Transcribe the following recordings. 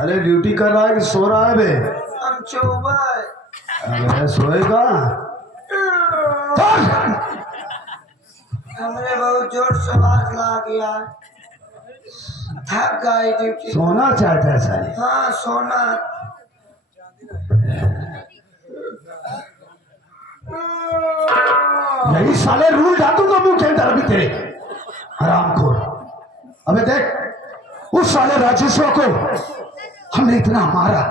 अरे ड्यूटी कर रहा है कि सो रहा है बे? हम चौबा अरे सोएगा। हमने बहुत जोर से आवाज ला गया, थक गई ड्यूटी। सोना चाहता है साले। हाँ सोना। यही साले रूल डालूंगा मुंह के अंदर अभी तेरे हरामखोर। अबे देख उस साले राजेश्वर को हमने इतना मारा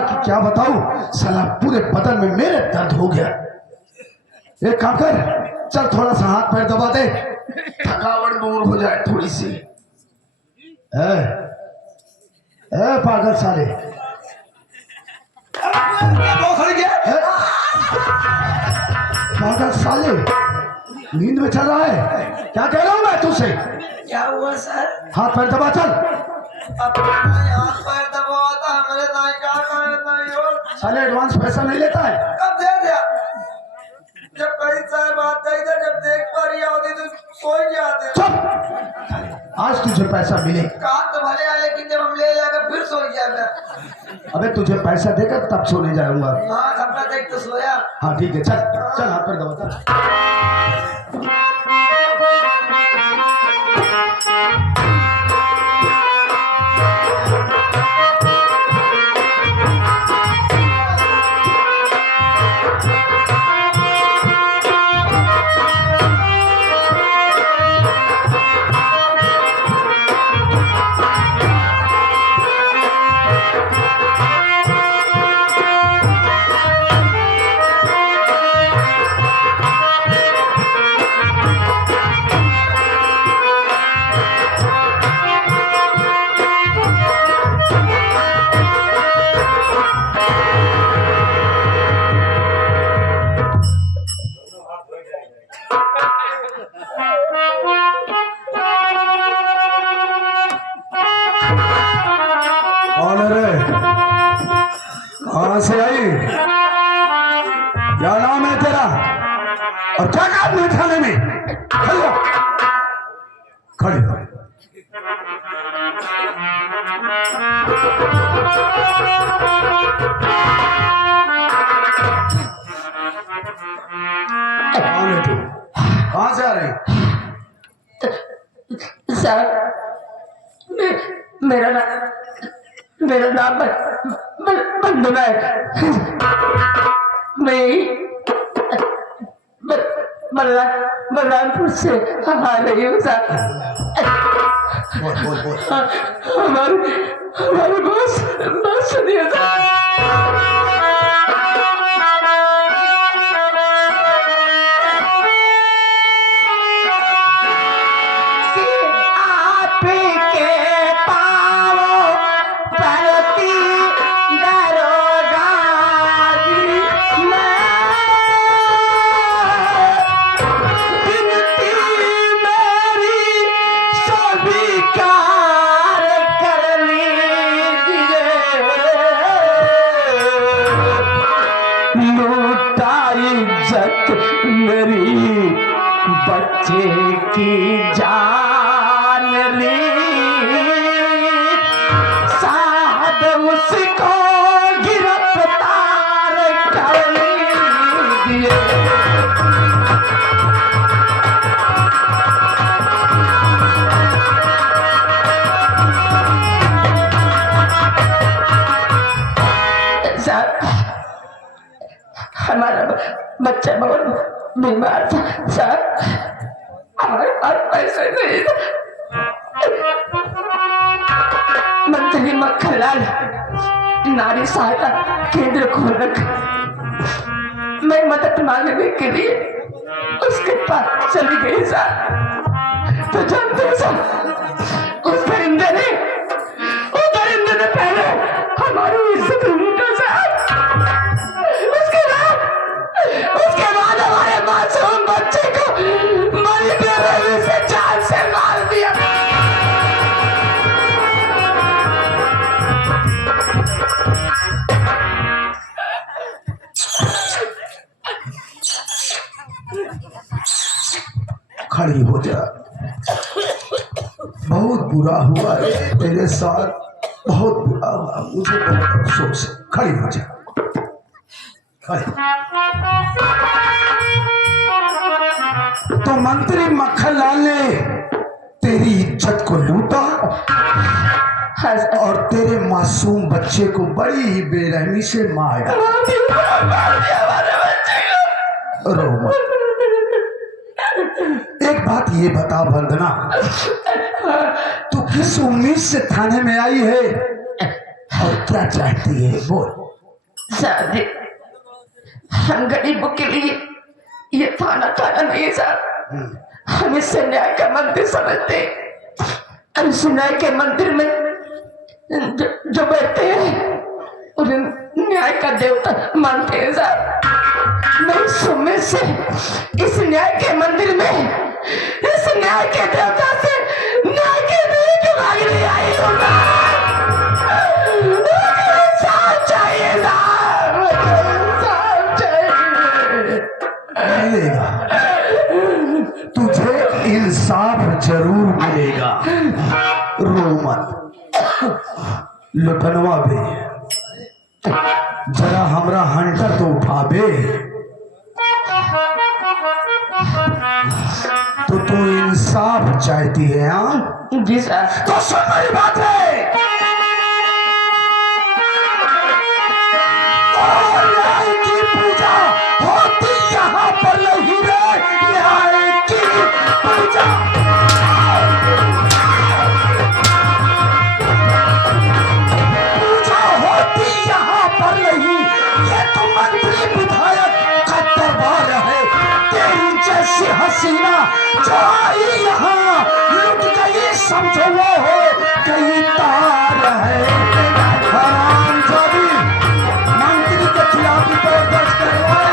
कि क्या बताऊं, साला पूरे बदन में मेरे दर्द हो गया। एक काम कर, चल थोड़ा सा हाथ पैर दबा दे, थकावट दूर हो जाए थोड़ी सी। ए पागल साले, पागल साले नींद में चल रहा है। क्या कह रहा हूं मैं तुझसे? क्या हुआ सर? हाथ पैर दबा चल। अपना हाथ पैर दबाता हमारे दाई क्या नहीं हो। साले एडवांस पैसा नहीं लेता है। कब दे दिया? जब कहीं साहब बात नहीं था, जब देख पा रही होती तो सो ही जाते। चुप, आज तुझे पैसा मिले। कहा तो भले आए, लेकिन जब हम ले जाकर फिर सो ही जाता। अबे तुझे पैसा देकर तब सोने जाऊंगा। हाँ सपना देख तो सोया। हाँ ठीक है, चल चल हाथ पैर दबा चल। कौन है रे? कहां से आई? क्या नाम है तेरा और क्या काम है थाने में? खड़ी हो, खड़ी हो। कौन है तू? कहां से आ रही? सर मेरा नाम बंधुना है। मैं बलरामपुर से आ रही हूँ सर। बोल। हमारे बॉस सुनिए सर। मेरी बच्चे की जान ली, साहब उसको गिरफ्तार कर लीजिए। हमारा बच्चा बहुत बीमार था सर, हमारे पास पैसे नहीं थे। मंत्री मक्खनलाल नारी सहायता केंद्र खोल रखा। मैं मदद मांगने के लिए उसके पास चली गई सर। तो जानते हो सर, उस परिंदे ने पहले हमारी इज्जत लूटा सर। उसके बाद हमारे मासूम बच्चे को मरी बेरहमी से जान से मार दिया। खड़ी हो जा, बहुत बुरा हुआ है तेरे साथ। बहुत बुरा हुआ, मुझे बहुत अफसोस है। खड़ी हो जा, खड़ी। तो मंत्री मक्खनलाल ने तेरी इज्जत को लूटा और तेरे मासूम बच्चे को बड़ी ही बेरहमी से मार डाला। रो मत। एक बात ये बता वंदना, तू किस उम्मीद से थाने में आई है और क्या चाहती है, बोल। शादी हम गरीबों के लिए ये थाना नहीं है साहब। हम इससे न्याय का मंदिर समझते हैं। हम इस न्याय के मंदिर में जो बैठते हैं उन्हें न्याय का देवता मानते हैं साहब। मैं इस उम्मीद से इस न्याय के मंदिर में इस न्याय के देवता से न्याय के भीख मांगने आई हूँ साहब। साहब चाहिए साहब, साहब चाहिए। मिलेगा, तुझे इंसाफ जरूर मिलेगा। रो मत। लुटनवा बे, जरा हमरा हंटर तो उठा बे। तो तू इंसाफ चाहती है? हाँ जी साहब। तो सुन मेरी बात है, न्याय की पूजा होती यहाँ पर नहीं रे, न्याय की पूजा। पूजा होती यहाँ पर नहीं, ये तो मंत्री विधायक का दरबार है। तेरी जैसी हसीना जो आई यहाँ लुट गई, समझो वो हो गई तार है। हरामजादी, मंत्री के खिलाफ रिपोर्ट दर्ज करवाए।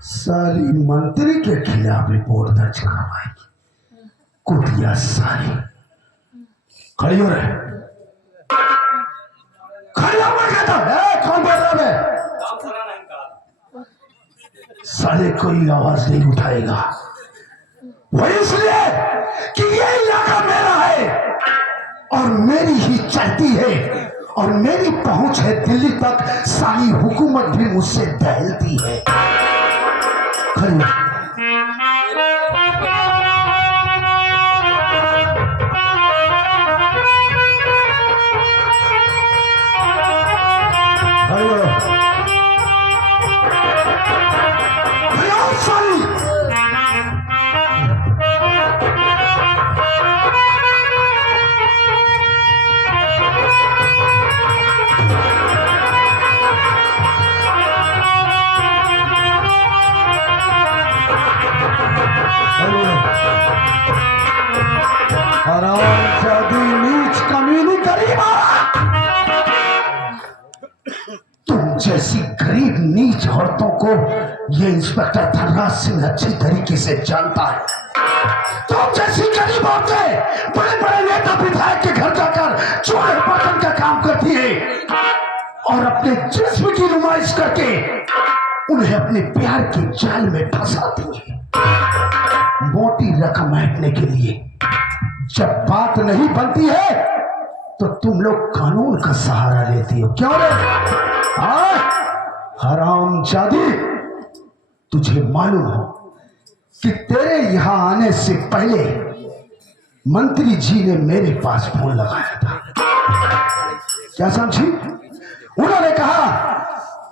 साली मंत्री के खिलाफ रिपोर्ट दर्ज करवाई, कुटिया साली। खड़ी हो रहे, खड़ी हो। मैं कहता कौन बोल रहा है? साले कोई आवाज नहीं उठाएगा, वो इसलिए कि ये इलाका मेरा है और मेरी ही चलती है और मेरी पहुंच है दिल्ली तक। सारी हुकूमत भी मुझसे दहलती है। खड़ी हो। हरामजादी, नीच कमीनी गरीब, तुम जैसी गरीब नीच औरतों को ये इंस्पेक्टर धनराज सिंह अच्छी तरीके से जानता है। तुम जैसी गरीब औरतें बड़े बड़े नेता विधायक के घर जाकर चूहे बर्तन का काम करती है और अपने जिस्म की नुमाइश करके उन्हें अपने प्यार के जाल में फंसाती है। मोटी रकम ऐंठने के लिए। जब बात नहीं बनती है तो तुम लोग कानून का सहारा लेती हो, क्यों रे? हरामजादी, तुझे मालूम हो कि तेरे यहां आने से पहले मंत्री जी ने मेरे पास फोन लगाया था। क्या समझी? उन्होंने कहा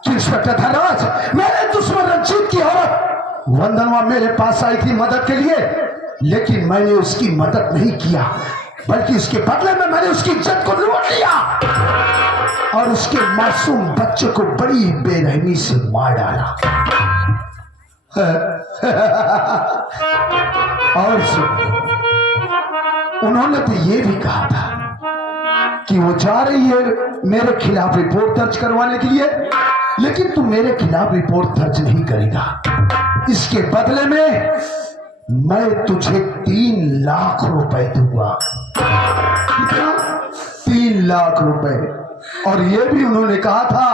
कि इंस्पेक्टर धनराज, मेरे दुश्मन रंजीत की औरत वंदनवा मेरे पास आई थी मदद के लिए, लेकिन मैंने उसकी मदद नहीं किया, बल्कि उसके बदले में मैंने उसकी इज्जत को लूट लिया और उसके मासूम बच्चे को बड़ी बेरहमी से मार डाला। और उन्होंने तो ये भी कहा था कि वो जा रही है मेरे खिलाफ रिपोर्ट दर्ज करवाने के लिए, लेकिन तू मेरे खिलाफ रिपोर्ट दर्ज नहीं करेगा। इसके बदले में मैं तुझे 3 लाख रुपए दूंगा। कितना? 3 लाख रुपए। और ये भी उन्होंने कहा था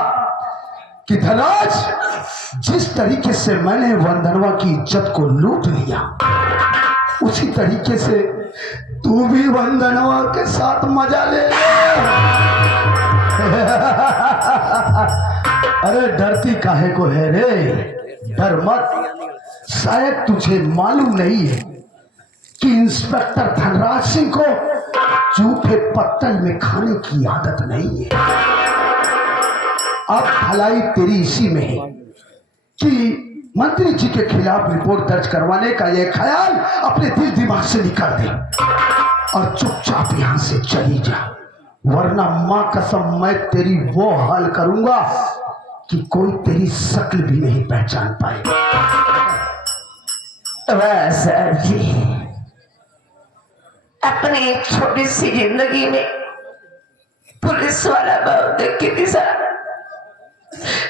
कि धनराज, जिस तरीके से मैंने वंदनवा की इज्जत को लूट लिया, उसी तरीके से तू भी वंदनवा के साथ मजा ले ले। अरे डरती काहे को है रे? डर मत। शायद तुझे मालूम नहीं है कि इंस्पेक्टर धनराज सिंह को जूठे पत्तल में खाने की आदत नहीं है। अब भलाई तेरी इसी में है कि मंत्री जी के खिलाफ रिपोर्ट दर्ज करवाने का यह ख्याल अपने दिल दिमाग से निकाल दे और चुपचाप यहां से चली जा, वरना मां कसम मैं तेरी वो हाल करूंगा कि कोई तेरी शक्ल भी नहीं पहचान पाएगा। सर जी, अपनी छोटी सी जिंदगी में पुलिस वाला बहुत देखी थी सर,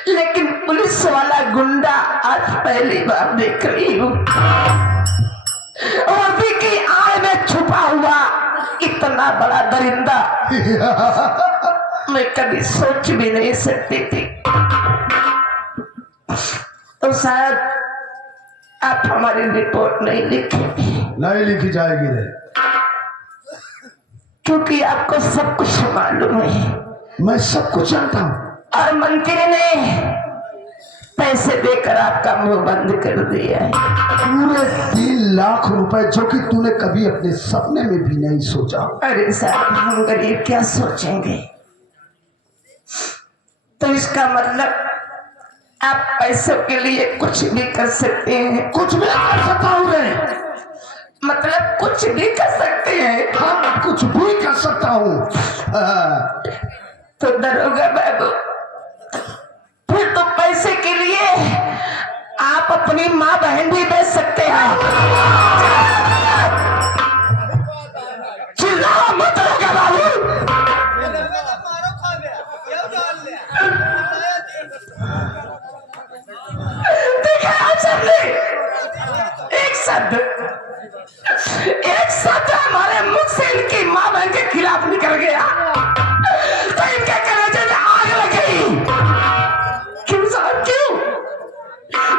लेकिन पुलिस वाला गुंडा आज पहली बार देख रही हूँ। और भी की आय में छुपा हुआ इतना बड़ा दरिंदा मैं कभी सोच भी नहीं सकती थी। तो शायद आप हमारी रिपोर्ट नहीं लिखेंगे। नहीं लिखी जाएगी रे, क्योंकि आपको सब कुछ मालूम है। मैं सब कुछ जानता हूँ। और मंत्री ने पैसे देकर आपका मुंह बंद कर दिया है। पूरे 3 लाख रुपए, जो कि तूने कभी अपने सपने में भी नहीं सोचा। अरे साहब, हम गरीब क्या सोचेंगे? तो इसका मतलब आप पैसों के लिए कुछ भी कर सकते हैं। कुछ भी कर सकता हूँ रे। मतलब कुछ भी कर सकते हैं? हाँ, कुछ भी कर सकता हूँ। तो दरोगा बाबू, फिर तो पैसे के लिए आप अपनी माँ बहन भी बेच सकते हैं। चिल्लाओ मत दरोगा बाबू। देखा आप सबने? एक शब्द हमारे मुख से इनकी माँ बहन के खिलाफ निकल गया तो इनके कलेजे में आग लग गई। क्यों साहब, क्यों?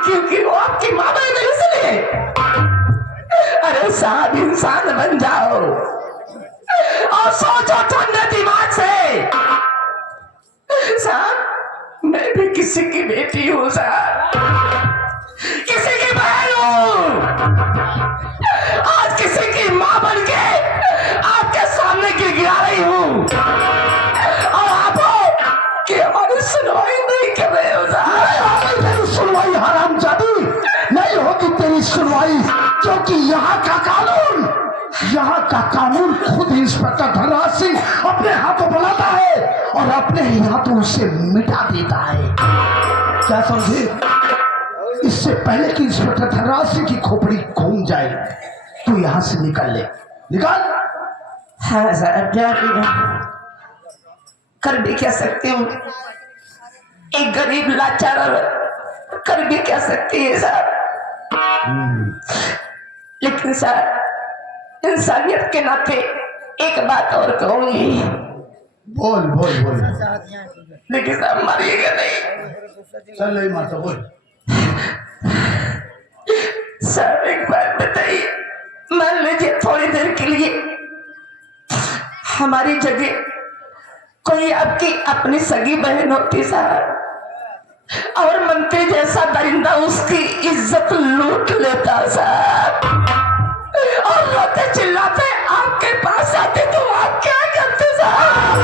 क्योंकि वो आपकी माँ बहन है, इसलिए। अरे साहब, इंसान बन जाओ और सोचो ठंडे दिमाग से। साहब, मैं भी किसी की बेटी हूँ साहब, किसी की बहन हूँ। आज किसी की माँ बन के आपके सामने गिरा रही हूँ और आप हो कि हमारी सुनवाई नहीं कर रहे हो साहब। तेरी सुनवाई हरामजादी नहीं होगी, तेरी सुनवाई, क्योंकि यहाँ का कानून खुद इंस्पेक्टर धनराज सिंह अपने हाथों बनाता है और अपने ही हाथों उसे मिटा देता है। क्या समझे? इससे पहले कि इंस्पेक्टर धनराज सिंह की खोपड़ी घूम जाए, तू यहां से निकल ले। निकाल। हाँ साहब, जा कर भी क्या सकती हूँ? एक गरीब लाचार औरत कर भी क्या सकती है साहब? लेकिन साहब, इंसानियत के नाते एक बात और कहूंगी। बोल बोल बोल। लेकिन साहब, मारिएगा नहीं। चल नहीं मारता, बोल। सर एक बात बताइए, मान लीजिए थोड़ी देर के लिए हमारी जगह कोई आपकी अपनी सगी बहन होती साहब, और मंत्री जैसा दरिंदा उसकी इज्जत लूट लेता साहब, और रोते चिल्लाते आपके पास आते तो आप क्या करते साहब?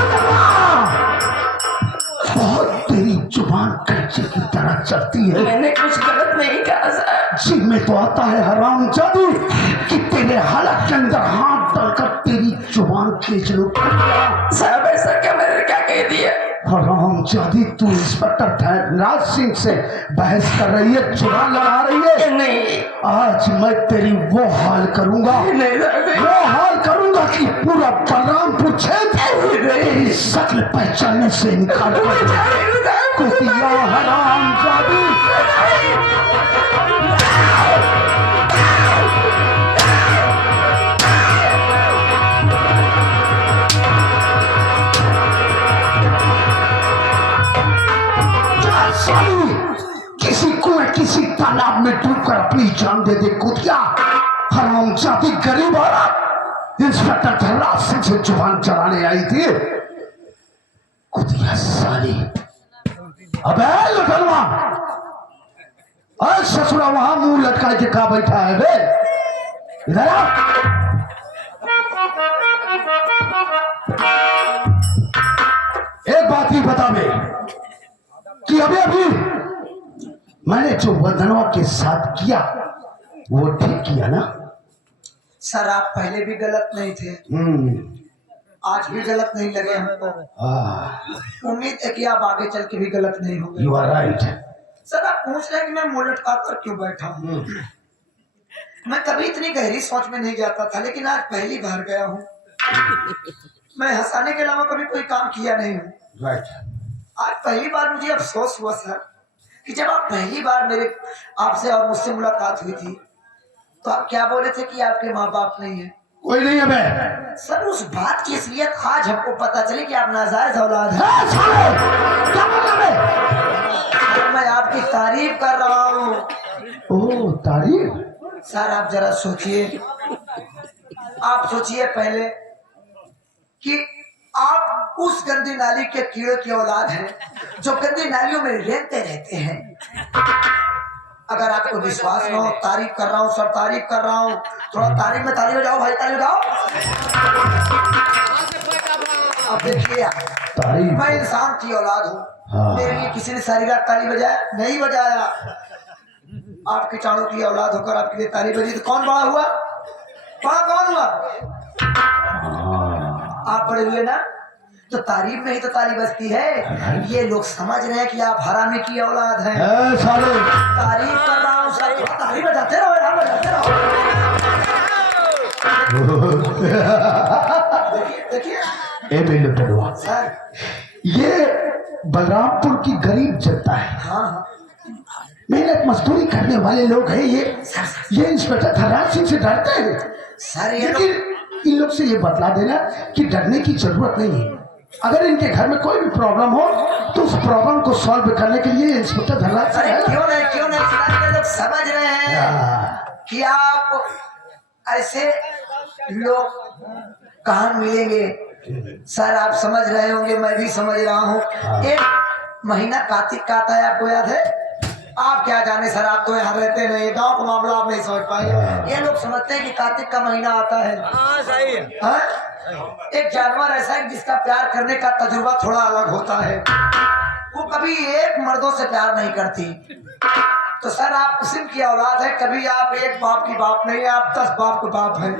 बहुत तेरी जुबान कच्चे की तरह चलती है। मैंने कुछ गलत नहीं कहा साहब। जी में तो आता है हरामजादी कि तेरे हलक के अंदर हाथ डालकर तेरी जुबान खींच लो। साहब ऐसा क्या मैंने क्या कह दिया? हरामजादी, तू इंस्पेक्टर धनराज सिंह से बहस कर रही है, चुरा लड़ा रही है। नहीं, आज मैं तेरी वो हाल करूंगा, वो हाल करूंगा कि पूरा बलरामपुर क्षेत्र तेरी शक्ल पहचानने से इनकार कर देगा। कुतिया हरामजादी। किसी कुएं किसी तालाब में डूबकर अपनी जान दे दे कुतिया हरामजादी गरीब औरत इंस्पेक्टर धनराज सिंह से जुबान चलाने आई थी। कुतिया साली। अबे लुटनवा, ससुरा वहां मुंह लटका के कहा बैठा है बे? इधर आ। एक बात ही बता बे कि अभी अभी मैंने जो वंदनवा के साथ किया वो ठीक किया ना? सर आप पहले भी गलत नहीं थे, आज भी गलत नहीं लगे हमको। उम्मीद है कि आप आगे चल के भी गलत नहीं होंगे। You are right. सर आप पूछ रहे हैं कि मैं मुंह लटका कर क्यों बैठा हूँ? मैं कभी इतनी गहरी सोच में नहीं जाता था, लेकिन आज पहली बार गया हूँ। मैं हंसाने के अलावा कभी कोई काम किया नहीं हूँ। राइट। आज पहली बार मुझे अफसोस हुआ सर कि जब आप पहली बार मेरे आपसे और मुझसे मुलाकात हुई थी तो आप क्या बोले थे कि आपके माँ बाप नहीं है? कोई नहीं है बे। सर उस बात की असलियत आज हमको पता चली कि आप नाजायज औलाद हैं। क्या बोला बे? सर मैं आपकी तारीफ कर रहा हूँ। ओह तारीफ। सर आप जरा सोचिए, आप सोचिए पहले कि आप उस गंदी नाली के कीड़े की औलाद हैं जो गंदी नालियों में रेंगते रहते हैं। अगर आपको विश्वास न हो, तारीफ कर रहा हूँ सर, तारीफ कर रहा हूँ। थोड़ा तारीफ में ताली बजाओ भाई, ताली बजाओ। अब देखिए मैं इंसान की औलाद हूँ, मेरे लिए किसी ने सारी रात ताली बजाया नहीं बजाया। आप कीटाणु की औलाद होकर आपके लिए ताली बजी तो कौन बड़ा हुआ? बड़ा कौन हुआ? आप बड़े हुए ना, तो तारीफ में ही तो ताली बजती है। ये लोग समझ रहे हैं कि आप हरामी की औलाद हैं। तारीफ कर रहा हूँ सर, थोड़ा ताली बजाते रहो यार, बजाते रहो। देखिए सर, ये बलरामपुर की गरीब जनता है। हाँ मेहनत मजदूरी करने वाले लोग हैं। ये इंस्पेक्टर धनराज सिंह से डरते हैं सर, ये लेकिन इन लोग से ये बतला देना कि डरने की जरूरत नहीं है। अगर इनके घर में कोई भी प्रॉब्लम हो तो उस प्रॉब्लम को सॉल्व करने के लिए इंस्पेक्टर धनराज सिंह है। क्यों नहीं सर, लोग समझ रहे हैं कि आप ऐसे लोग कहाँ मिलेंगे। सर आप समझ रहे होंगे, मैं भी समझ रहा हूँ। एक महीना कार्तिक का आता है, आपको याद है? आप क्या जाने सर, आप तो यहाँ रहते नहीं, गांव का मामला आप नहीं समझ पाए। ये लोग समझते हैं कि कार्तिक का महीना आता है। सही है। हाँ? एक जानवर ऐसा है जिसका प्यार करने का तजुर्बा थोड़ा अलग होता है। वो कभी एक मर्दों से प्यार नहीं करती। तो सर आप उसी की औलाद है, कभी आप एक बाप की बाप नहीं, आप 10 बाप के बाप हैं।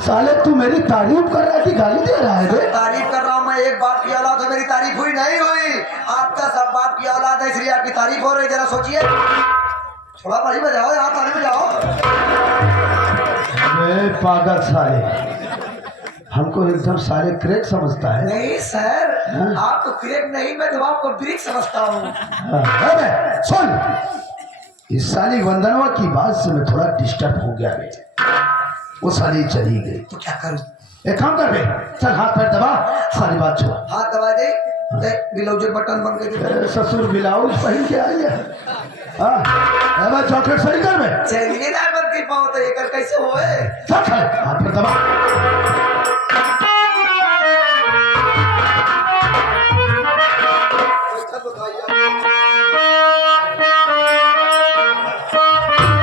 साले तू मेरी तारीफ कर रहा है कि गाली दे रहा है? तारीफ कर रहा हूँ मैं, एक बाप की औलाद है, मेरी तारीफ हुई नहीं हुई। आपका सब बाप की औलाद है इसलिए आपकी तारीफ हो रही। जरा सोचिए, थोड़ा बड़ी बजाओ यार, ताली बजाओ। पागल साले, हमको एकदम साले क्रेक समझता है। नहीं सर, आपको क्रेक नहीं, मैं तो आपको ब्रिक समझता हूँ। सुन, इस साली वंदनवा की बात से मैं थोड़ा डिस्टर्ब हो गया। वो साली चली गई तो क्या करूँ? एक काम कर बे, चल हाथ पैर दबा, सारी बात छोड़। हाथ दबा दे, ब्लाउज बटन बन गए। ससुर ब्लाउज पहन के आई है। हाँ चॉकलेट सही कर में चलिए ना बनती पाओ तो एक कैसे होए चल चल हाथ पर दबा